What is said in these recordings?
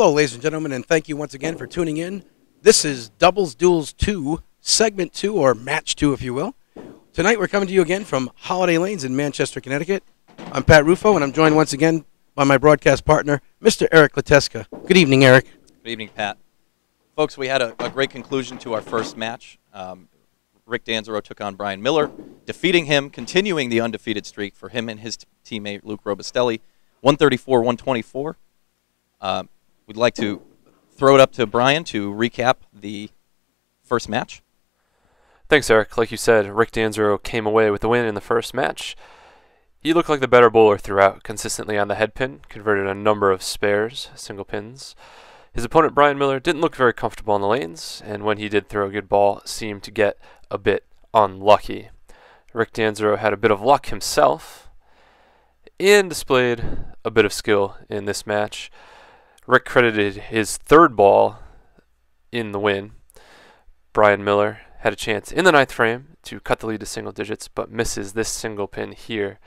Hello, ladies and gentlemen, and thank you once again for tuning in. This is Doubles Duels 2, Segment 2, or Match 2, if you will. Tonight we're coming to you again from Holiday Lanes in Manchester, Connecticut. I'm Pat Rufo, and I'm joined once again by my broadcast partner, Mr. Eric Leteska. Good evening, Eric. Good evening, Pat. Folks, we had a great conclusion to our first match. Rick Dansereau took on Bryan Miller, defeating him, continuing the undefeated streak for him and his teammate Luke Robustelli, 134-124. We'd like to throw it up to Bryan to recap the first match. Thanks, Eric. Like you said, Rick Dansereau came away with the win in the first match. He looked like the better bowler throughout, consistently on the head pin, converted a number of spares, single pins. His opponent, Bryan Miller, didn't look very comfortable on the lanes, and when he did throw a good ball, seemed to get a bit unlucky. Rick Dansereau had a bit of luck himself, and displayed a bit of skill in this match. Rick credited his third ball in the win. Bryan Miller had a chance in the ninth frame to cut the lead to single digits, but misses this single pin here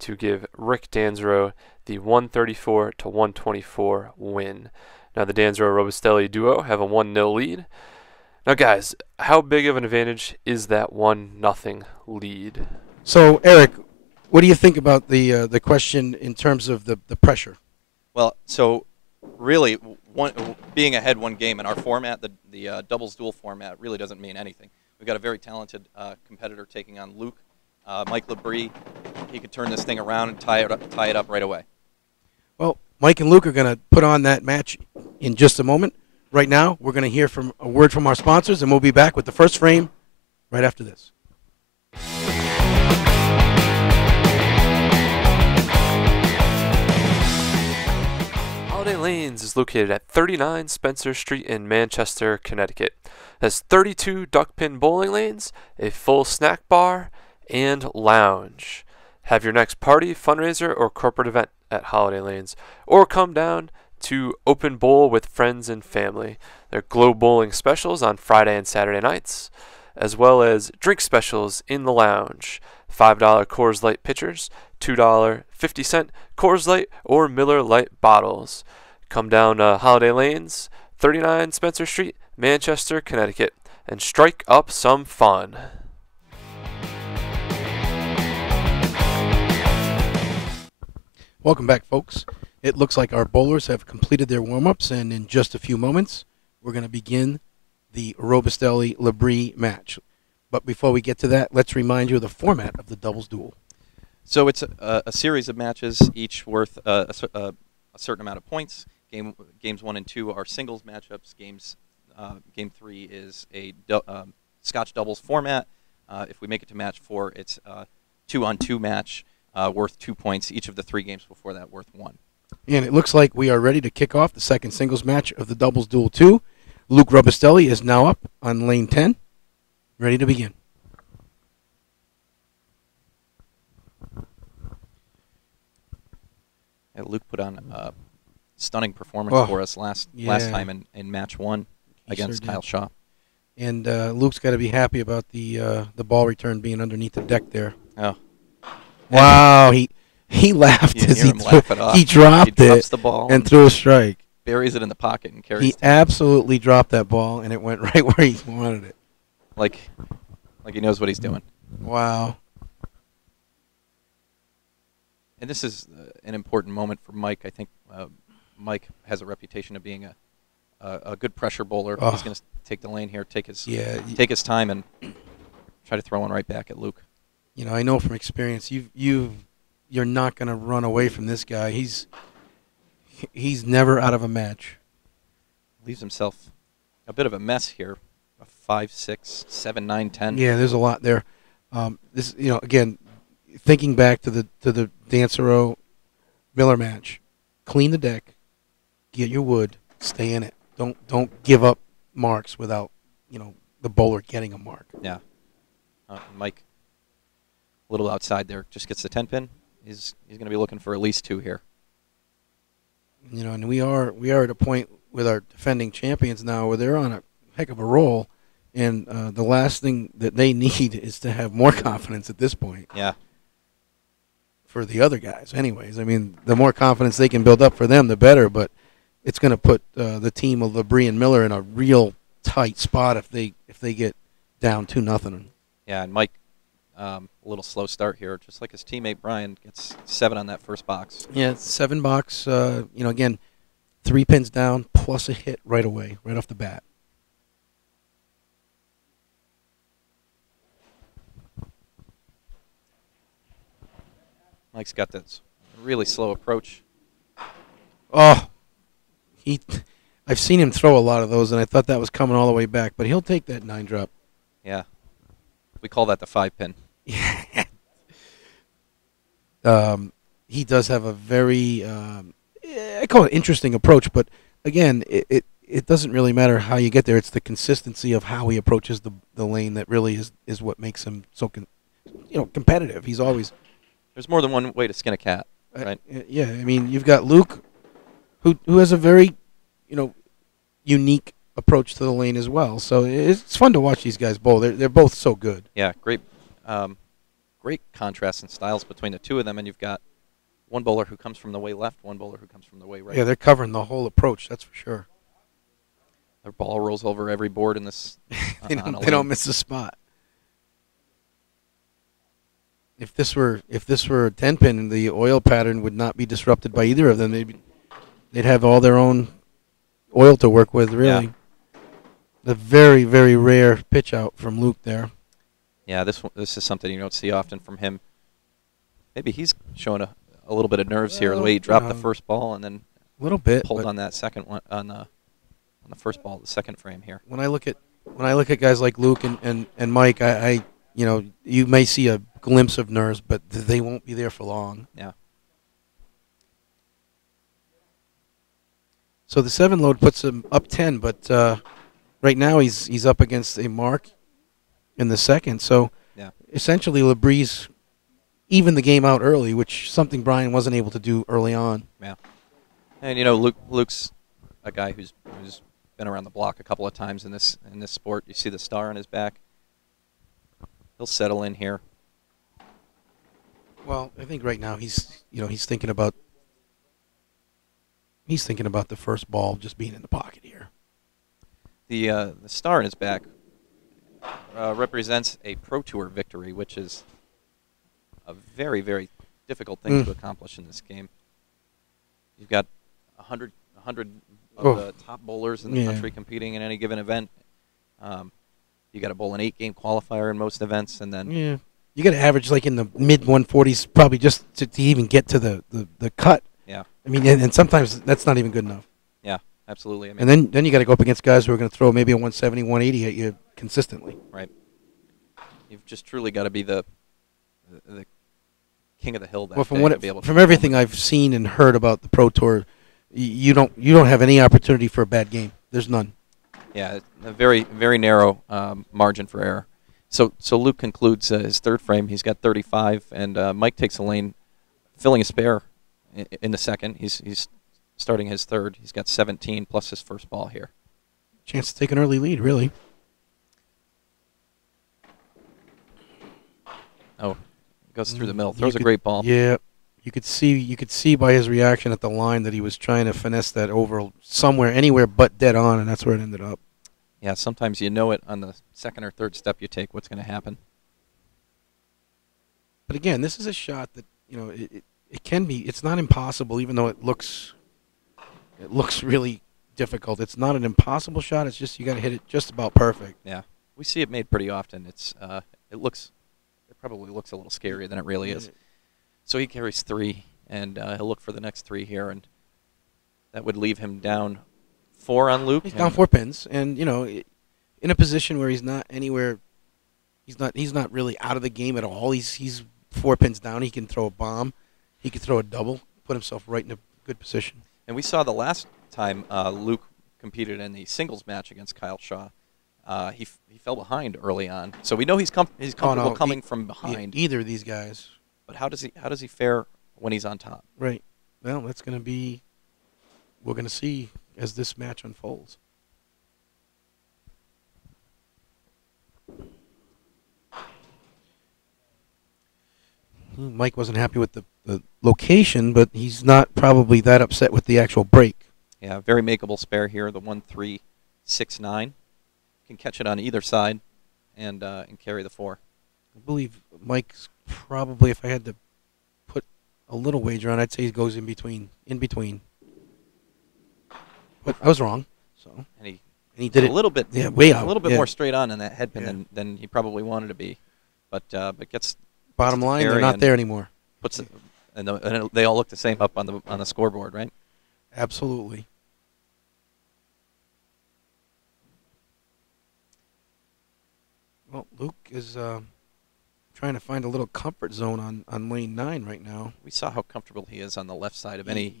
to give Rick Dansereau the 134-124 win. Now the Dansereau-Robustelli duo have a 1-0 lead. Now guys, how big of an advantage is that 1-0 lead? So, Eric, what do you think about the question in terms of the pressure? Well, so really, being ahead one game in our format, the doubles duel format, really doesn't mean anything. We've got a very talented competitor taking on Luke. Mike Labrie, he could turn this thing around and tie it up right away. Well, Mike and Luke are going to put on that match in just a moment. Right now, we're going to hear from a word from our sponsors, and we'll be back with the first frame right after this. Holiday Lanes is located at 39 Spencer Street in Manchester, Connecticut. It has 32 duckpin bowling lanes, a full snack bar, and lounge. Have your next party, fundraiser, or corporate event at Holiday Lanes, or come down to open bowl with friends and family. There are glow bowling specials on Friday and Saturday nights, as well as drink specials in the lounge. $5 Coors Light pitchers, $2 50-cent Coors Light or Miller Lite bottles. Come down Holiday Lanes, 39 Spencer Street, Manchester, Connecticut, and strike up some fun. Welcome back, folks. It looks like our bowlers have completed their warm-ups, and in just a few moments, we're going to begin the Robustelli-Labrie match. But before we get to that, let's remind you of the format of the doubles duel. So it's a series of matches, each worth a certain amount of points. Games 1 and 2 are singles matchups. Game 3 is a Scotch doubles format. If we make it to match 4, it's a 2-on-2 match worth 2 points. Each of the 3 games before that worth 1. And it looks like we are ready to kick off the second singles match of the Doubles Duel 2. Luke Robustelli is now up on lane 10, ready to begin. Yeah, Luke put on a stunning performance for us last time in match 1 against Kyle Shaw. And Luke's got to be happy about the ball return being underneath the deck there. Oh. Wow, he laughed as he dropped it the ball and threw a strike. Buries it in the pocket and carries it. He absolutely dropped that ball, and it went right where he wanted it. Like he knows what he's doing. Wow. And this is an important moment for Mike. I think Mike has a reputation of being a good pressure bowler. He's going to take the lane here, take his time, and try to throw one right back at Luke. You know, I know from experience, you're not going to run away from this guy. He's never out of a match. Leaves himself a bit of a mess here. 5, 6, 7, 9, 10. Yeah, there's a lot there. This, again, thinking back to the Dansereau Miller match, clean the deck, get your wood, stay in it. Don't give up marks without the bowler getting a mark. Yeah, Mike, a little outside there, just gets the 10 pin. He's going to be looking for at least 2 here. And we are at a point with our defending champions now where they're on a heck of a roll, and the last thing that they need is to have more confidence at this point. Yeah. For the other guys, anyways. I mean, the more confidence they can build up for them, the better. But it's going to put the team of Labrie Bryan Miller in a real tight spot if they get down 2-0. Yeah, and Mike, a little slow start here, just like his teammate Brian gets 7 on that first box. Yeah, it's 7 box. Again, 3 pins down plus a hit right away, right off the bat. Mike's got this really slow approach. Oh, I've seen him throw a lot of those, and I thought that was coming all the way back, but he'll take that 9-drop. Yeah. We call that the 5-pin. He does have a very, I call it interesting approach, but again, it doesn't really matter how you get there. It's the consistency of how he approaches the lane that really is what makes him so competitive. He's always. There's more than one way to skin a cat, right? Yeah, I mean, you've got Luke, who has a very, unique approach to the lane as well. So it's fun to watch these guys bowl. They're both so good. Yeah, great contrast in styles between the two of them, and you've got one bowler who comes from the way left, one bowler who comes from the way right. Yeah, they're covering the whole approach, that's for sure. Their ball rolls over every board in this. They don't miss a spot. If this were a 10-pin, the oil pattern would not be disrupted by either of them. They'd have all their own oil to work with, really. Yeah. The very, very rare pitch out from Luke there. Yeah, this is something you don't see often from him. Maybe he's showing a little bit of nerves here, the way he dropped the first ball and then a little bit pulled on that second one on the first ball, the second frame here. When I look at guys like Luke and Mike, I you may see a glimpse of nerves, but they won't be there for long. Yeah. So the 7 load puts him up 10, but right now he's up against a mark in the second. So yeah, essentially Labrie's even the game out early, which something Brian wasn't able to do early on. Yeah. And Luke's a guy who's been around the block a couple of times in this sport. You see the star on his back. He'll settle in here. Well, I think right now he's thinking about the first ball just being in the pocket here. The star in his back represents a Pro Tour victory, which is a very, very difficult thing to accomplish in this game. You've got 100 of the top bowlers in the country competing in any given event. You got to bowl an 8-game qualifier in most events, and then you got to average like in the mid 140s probably just to even get to the cut. Yeah. I mean, and sometimes that's not even good enough. Yeah, absolutely. I mean, and then you got to go up against guys who are going to throw maybe a 170, 180 at you consistently. Right. You've just truly got to be the king of the hill. That from everything I've seen and heard about the Pro Tour, you don't have any opportunity for a bad game. There's none. Yeah, a very, very narrow margin for error. So Luke concludes his third frame. He's got 35, and Mike takes a lane, filling a spare in the second. He's starting his third. He's got 17 plus his first ball here. Chance to take an early lead, really. Oh, goes through the middle. Throws a great ball. Yeah, you could see by his reaction at the line that he was trying to finesse that over somewhere, anywhere but dead on, and that's where it ended up. Yeah, sometimes you know it on the second or third step you take what's going to happen. But again, this is a shot that it can be. It's not impossible, even though it looks really difficult. It's not an impossible shot. It's just you got to hit it just about perfect. Yeah, we see it made pretty often. It probably looks a little scarier than it really is. So he carries 3, and he'll look for the next 3 here, and that would leave him down 4 on Luke. He's down 4 pins, and in a position where he's not anywhere. He's not really out of the game at all. He's 4 pins down. He can throw a bomb. He could throw a double. Put himself right in a good position. And we saw the last time Luke competed in the singles match against Kyle Shaw. He fell behind early on, so we know he's comfortable coming from behind. Either of these guys. But how does he fare when he's on top? Right. Well, that's going to be. We're going to see as this match unfolds. Mike wasn't happy with the location, but he's not probably that upset with the actual break. Yeah, very makeable spare here. The 1-3-6-9 can catch it on either side and carry the 4. I believe Mike's probably, if I had to put a little wager on, I'd say he goes in between. But I was wrong. So And he did a it little bit, way out. a little bit yeah. more straight on in that head pin than he probably wanted to be. But gets Bottom line, they're not there anymore. Puts it, and they all look the same up on the scoreboard, right? Absolutely. Well, Luke is trying to find a little comfort zone on lane 9 right now. We saw how comfortable he is on the left side of any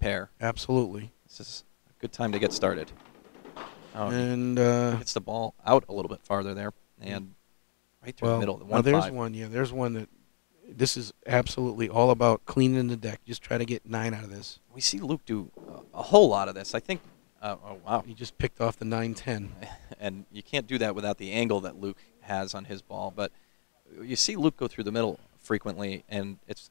pair. Absolutely. This is a good time to get started. Oh, and gets the ball out a little bit farther there and right through the middle. The 1-5. There's one. Yeah, there's one that. This is absolutely all about cleaning the deck. Just try to get 9 out of this. We see Luke do a whole lot of this. I think. Oh wow. He just picked off the 9-10. And you can't do that without the angle that Luke has on his ball. But you see Luke go through the middle frequently, and it's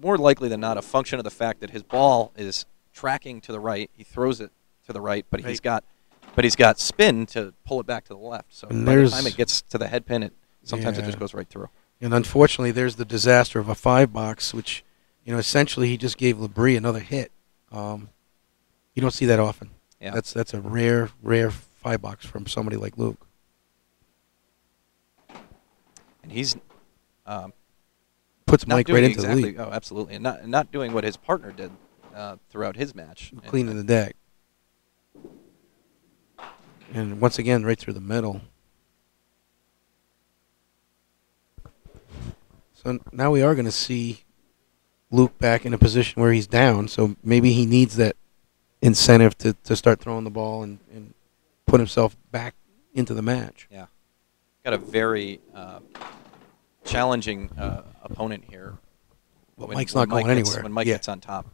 more likely than not a function of the fact that his ball is tracking to the right. He throws it to the right, but he's got spin to pull it back to the left. So by the time it gets to the head pin, sometimes it just goes right through. And unfortunately, there's the disaster of a 5-box, which, essentially he just gave Labrie another hit. You don't see that often. Yeah. That's a rare 5-box from somebody like Luke. And he's puts Mike right into the lead. Oh, absolutely, and not doing what his partner did throughout his match, cleaning the deck. And once again, right through the middle. So now we are going to see Luke back in a position where he's down. So maybe he needs that incentive to start throwing the ball and put himself back into the match. Yeah. Got a very challenging opponent here. Well, Mike's not going anywhere. When Mike gets on top,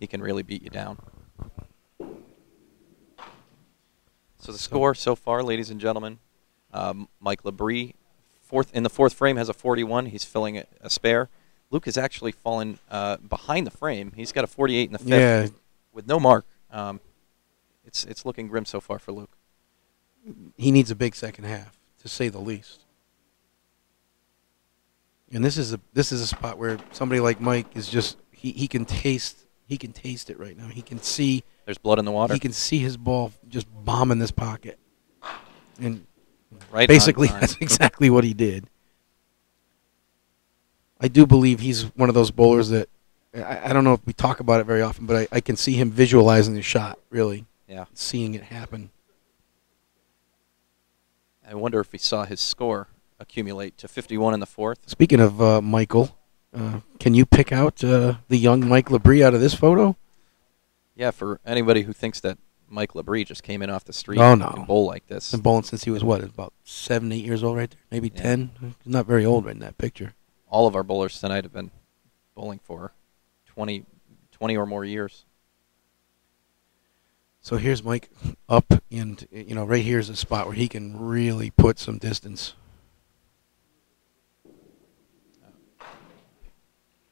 he can really beat you down. So the score so far, ladies and gentlemen, Mike Labrie, in the fourth frame, has a 41. He's filling a spare. Luke has actually fallen behind the frame. He's got a 48 in the fifth with no mark. It's looking grim so far for Luke. He needs a big second half, to say the least. And this is a spot where somebody like Mike is just he can taste it right now. He can see there's blood in the water. He can see his ball just bombing this pocket. And basically that's exactly what he did. I do believe he's one of those bowlers that I don't know if we talk about it very often, but I can see him visualizing the shot, really. Yeah. Seeing it happen. I wonder if he saw his score accumulate to 51 in the fourth. Speaking of Michael, can you pick out the young Mike Labrie out of this photo? Yeah, for anybody who thinks that Mike Labrie just came in off the street and bowl like this. Been bowling since he was, about 7, 8 years old right there? Maybe 10? He's not very old right in that picture. All of our bowlers tonight have been bowling for 20 or more years. So here's Mike up, and right here's a spot where he can really put some distance.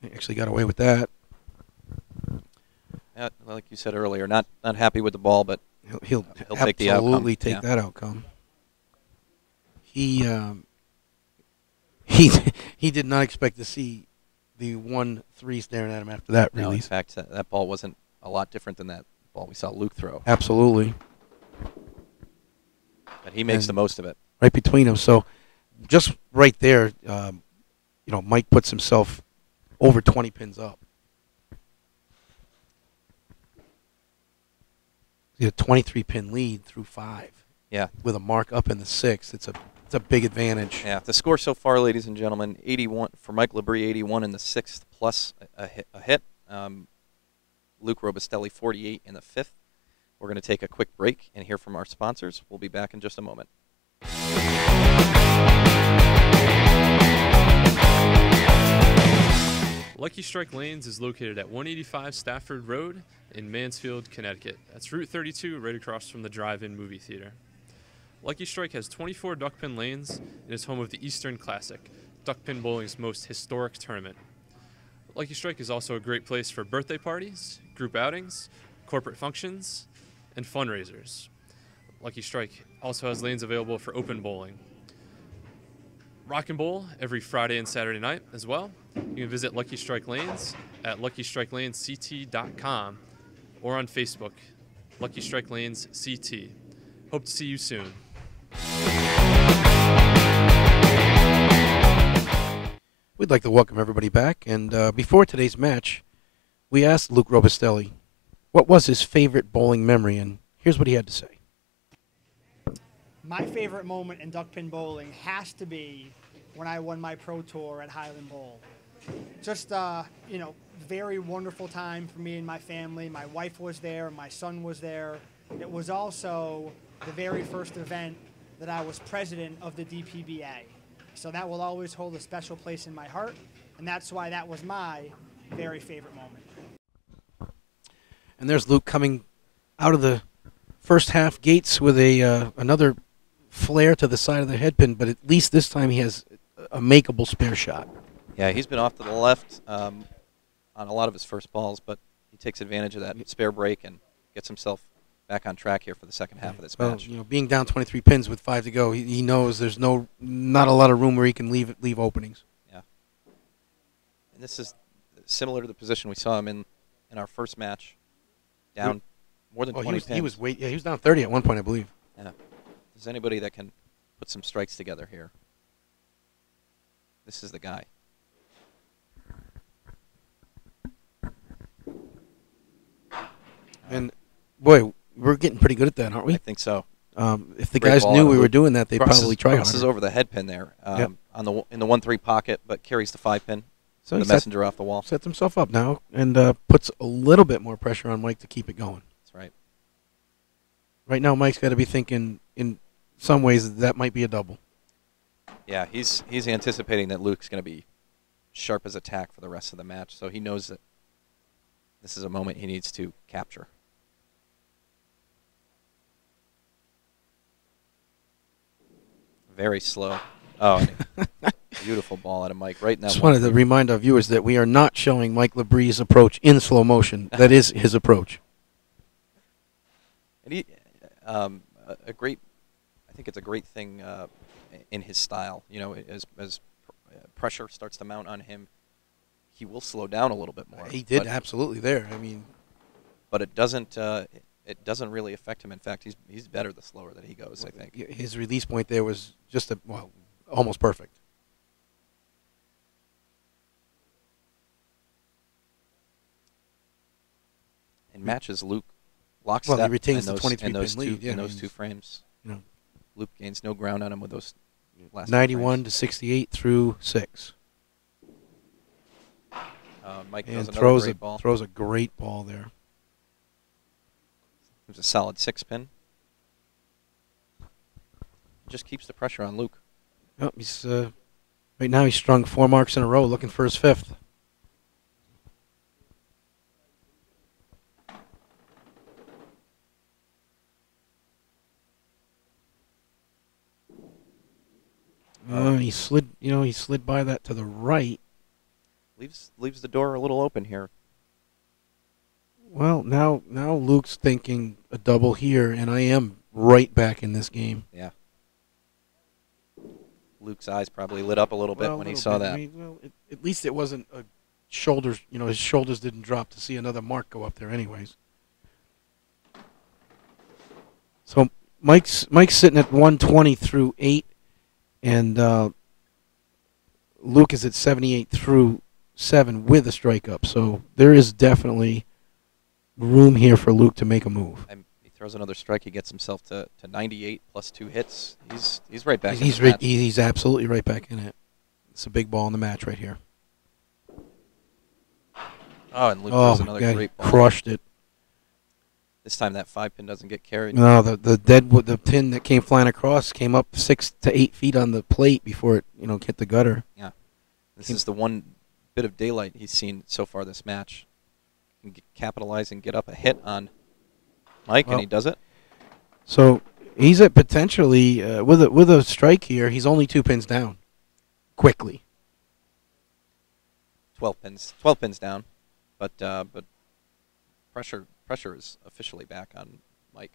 He actually got away with that. Yeah, like you said earlier, not happy with the ball, but he'll take the outcome. Absolutely take that outcome. He did not expect to see the 1-3 staring at him after that release. No, in fact, that ball wasn't a lot different than that ball we saw Luke throw. Absolutely. But he makes the most of it. Right between them. So just right there, Mike puts himself over 20 pins up. He had a 23-pin lead through 5. Yeah. With a mark up in the 6th. It's a big advantage. Yeah. The score so far, ladies and gentlemen, 81 for Mike Labrie, 81 in the 6th plus a hit. Luke Robustelli, 48 in the 5th. We're going to take a quick break and hear from our sponsors. We'll be back in just a moment. Lucky Strike Lanes is located at 185 Stafford Road in Mansfield, Connecticut. That's Route 32, right across from the drive-in movie theater. Lucky Strike has 24 duckpin lanes and is home of the Eastern Classic, duckpin bowling's most historic tournament. Lucky Strike is also a great place for birthday parties, group outings, corporate functions, and fundraisers. Lucky Strike also has lanes available for open bowling. Rock and Bowl every Friday and Saturday night as well. You can visit Lucky Strike Lanes at luckysstrikelanesct.com or on Facebook, Lucky Strike Lanes CT. Hope to see you soon. We'd like to welcome everybody back, and before today's match, we asked Luke Robustelli what was his favorite bowling memory, and here's what he had to say. My favorite moment in duckpin bowling has to be when I won my pro tour at Highland Bowl. Just, very wonderful time for me and my family. My wife was there, my son was there. It was also the very first event that I was president of the DPBA. So that will always hold a special place in my heart, and that's why that was my very favorite moment. And there's Luke coming out of the first half gates with another flare to the side of the headpin, but at least this time he has a makeable spare shot. Yeah, he's been off to the left on a lot of his first balls, but he takes advantage of that spare break and gets himself back on track here for the second half of this match. Being down 23 pins with 5 to go, he knows there's not a lot of room where he can leave openings. Yeah. And this is similar to the position we saw him in our first match, down more than 20 pins. He was down 30 at one point, I believe. Yeah. If there's anybody that can put some strikes together here, this is the guy. And, boy, we're getting pretty good at that, aren't we? I think so. If the guys knew we were doing that, they'd probably try harder. Crosses over the head pin there in the 1-3 pocket, but carries the 5 pin. So the messenger off the wall. Sets himself up now and puts a little bit more pressure on Mike to keep it going. That's right. Right now, Mike's got to be thinking in some ways that might be a double. Yeah, he's anticipating that Luke's going to be sharp as a tack for the rest of the match, so he knows that this is a moment he needs to capture. Very slow. Oh, beautiful ball out of Mike right now. Just wanted to remind our viewers that we are not showing Mike Labrie's approach in slow motion. That is his approach. And he, I think it's a great thing in his style. You know, as pressure starts to mount on him, he will slow down a little bit more. He did absolutely there. I mean, but it doesn't really affect him. In fact, he's better the slower that he goes, I think. His release point there was just almost perfect. In matches, Luke locks he step retains in the 23 pin lead. In those two frames. You know, Luke gains no ground on him with those last 91 to 68 through 6. Mike throws a great ball there. It was a solid 6 pin. Just keeps the pressure on Luke. Oh, he's right now he's strung 4 marks in a row, looking for his 5th. He slid by that to the right. Leaves the door a little open here. Well, now Luke's thinking a double here, and I am right back in this game. Yeah. Luke's eyes probably lit up a little bit when he saw that. At least it wasn't a shoulders. You know, his shoulders didn't drop to see another mark go up there, anyways. So Mike's sitting at 120 through 8, and Luke is at 78 through 7 with a strike up. So there is definitely room here for Luke to make a move. And he throws another strike. He gets himself to 98 plus 2 hits. He's right back. He's absolutely right back in it. It's a big ball in the match right here. Oh, and Luke throws another great ball. Crushed it. This time that 5 pin doesn't get carried. No, the pin that came flying across came up 6 to 8 feet on the plate before it hit the gutter. Yeah, this is the one bit of daylight he's seen so far this match. He can capitalize and get up a hit on Mike, and he does it. So he's at potentially with a strike here. He's only 2 pins down. Quickly. 12 pins down, but pressure Pressure is officially back on Mike.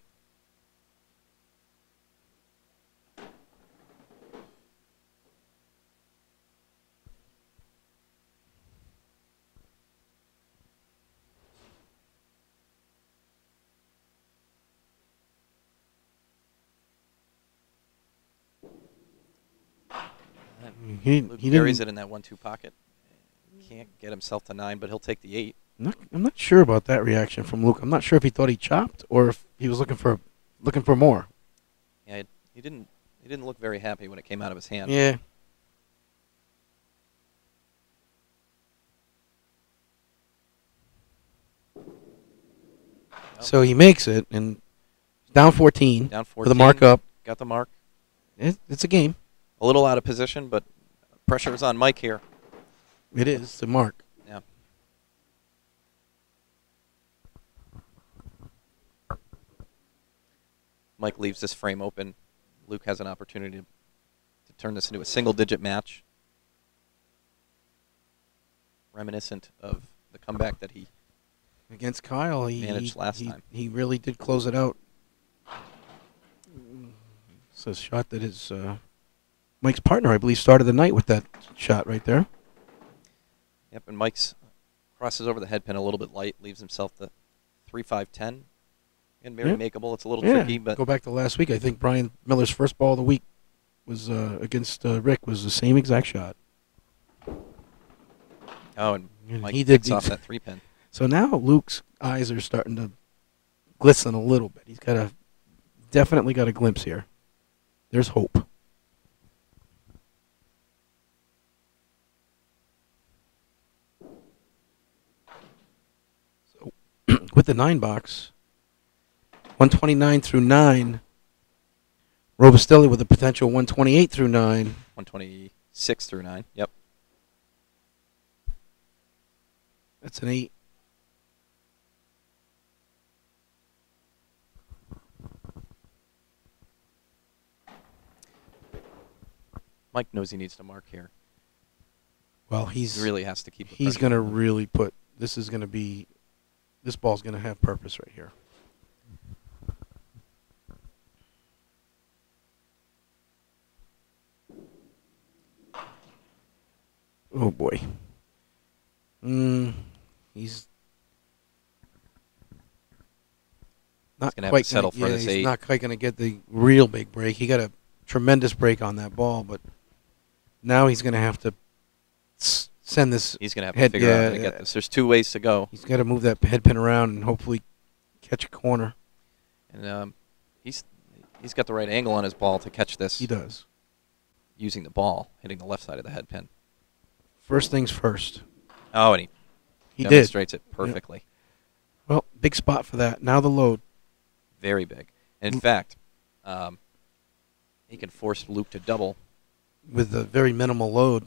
Luke carries it in that 1-2 pocket. Can't get himself to 9, but he'll take the 8. I'm not sure about that reaction from Luke. I'm not sure if he thought he chopped or if he was looking for more. Yeah, he didn't look very happy when it came out of his hand. Yeah. So he makes it, and down 14. Down 14. For the markup. Got the mark. It's a game. A little out of position, but pressure is on Mike here. It is the mark. Yeah. Mike leaves this frame open. Luke has an opportunity to turn this into a single-digit match, reminiscent of the comeback that he Against Kyle, he managed last time. He really did close it out. It's a shot that is Mike's partner, I believe, started the night with that shot right there. Yep, and Mike's crosses over the head pin a little bit light, leaves himself the 3-5-10. And very makeable. It's a little tricky, but go back to last week. I think Bryan Miller's first ball of the week was against Rick was the same exact shot. Oh, and Mike he picks off that 3-pin. So now Luke's eyes are starting to glisten a little bit. He's definitely got a glimpse here. There's hope. So with the 9 box, 129 through 9. Robustelli with a potential 128 through 9. 126 through 9. Yep. That's an 8. Mike knows he needs to mark here. Well, he really has to keep. He's going to really put. This ball's going to have purpose right here. Oh boy. He's not gonna quite have to settle for this 8. He's not quite going to get the real big break. He got a tremendous break on that ball, but now he's going to have to send this. He's going to have to figure out how to get this. There's 2 ways to go. He's got to move that head pin around and hopefully catch a corner. And he's got the right angle on his ball to catch this. He does. Using the ball, hitting the left side of the head pin. First things first. Oh, and he demonstrates it perfectly. Yeah. Well, big spot for that. Now the load. Very big. And in fact, he can force Luke to double. With a very minimal load.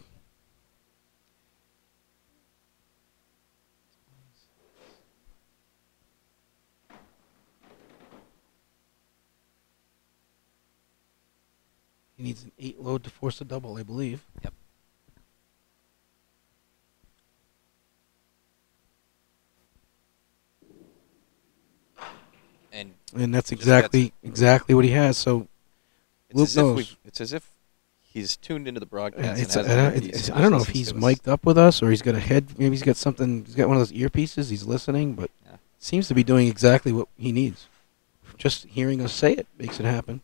He needs an 8 load to force a double, I believe. Yep. And that's exactly what he has. So Luke knows. It's as if he's tuned into the broadcast. I don't know if he's mic'd up with us or he's got a head. Maybe he's got something. He's got one of those earpieces. He's listening, but seems to be doing exactly what he needs. Just hearing us say it makes it happen.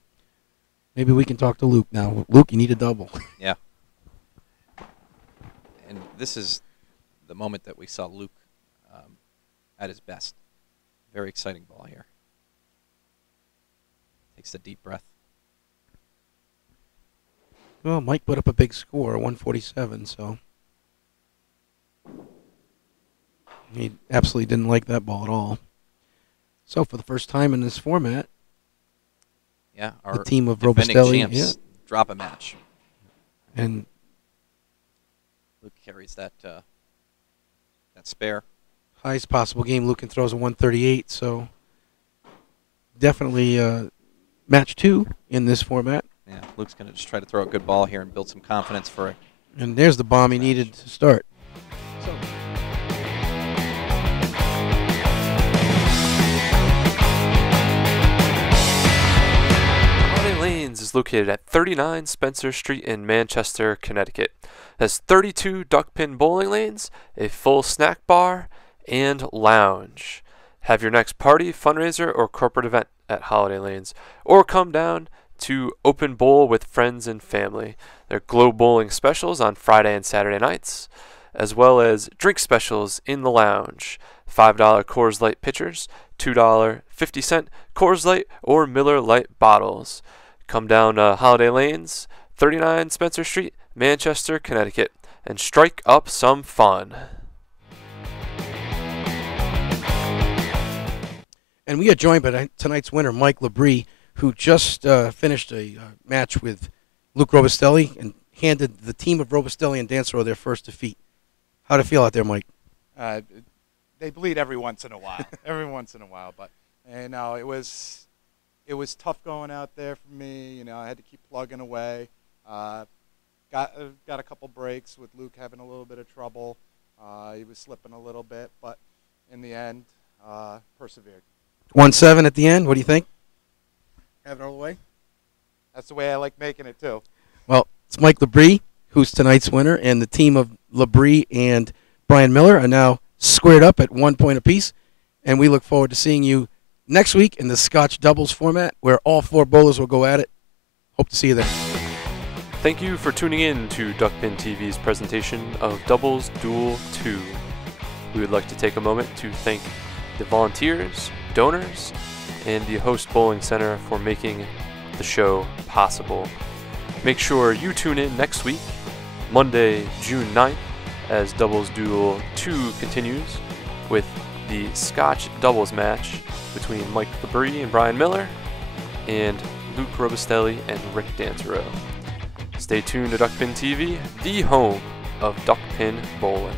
Maybe we can talk to Luke now. Luke, you need a double. Yeah. And this is the moment that we saw Luke at his best. Very exciting ball here. Takes a deep breath. Well, Mike put up a big score, 147, so he absolutely didn't like that ball at all. So for the first time in this format, our the team of defending Robustelli champs drop a match. And Luke carries that spare. Highest possible game, Luke throws a 138, so definitely match 2 in this format. Yeah, Luke's going to just try to throw a good ball here and build some confidence for it. And there's the bomb he needed to start. So located at 39 Spencer Street in Manchester, Connecticut. It has 32 duckpin bowling lanes, a full snack bar, and lounge. Have your next party, fundraiser, or corporate event at Holiday Lanes, or come down to open bowl with friends and family. There are glow bowling specials on Friday and Saturday nights, as well as drink specials in the lounge. $5 Coors Light pitchers, $2 50-cent Coors Light or Miller Lite bottles. Come down Holiday Lanes, 39 Spencer Street, Manchester, Connecticut, and strike up some fun. And we are joined by tonight's winner, Mike Labrie, who just finished a match with Luke Robustelli and handed the team of Robustelli and Dansereau their first defeat. How'd it feel out there, Mike? They bleed every once in a while. But it was tough going out there for me. I had to keep plugging away. Got a couple breaks with Luke having a little bit of trouble. He was slipping a little bit, but in the end, persevered. 1-7 at the end. What do you think? Have it all the way? That's the way I like making it too. Well, it's Mike Labrie, who's tonight's winner, and the team of Labrie and Bryan Miller are now squared up at 1 point apiece, and we look forward to seeing you next week in the Scotch doubles format where all 4 bowlers will go at it. Hope to see you there. Thank you for tuning in to Duckpin TV's presentation of Doubles Duel II. We would like to take a moment to thank the volunteers, donors, and the Host Bowling Center for making the show possible. Make sure you tune in next week, Monday, June 9th, as Doubles Duel II continues with the Scotch doubles match between Mike Labrie and Bryan Miller and Luke Robustelli and Rick Dansereau. Stay tuned to Duckpin TV, the home of duckpin bowling.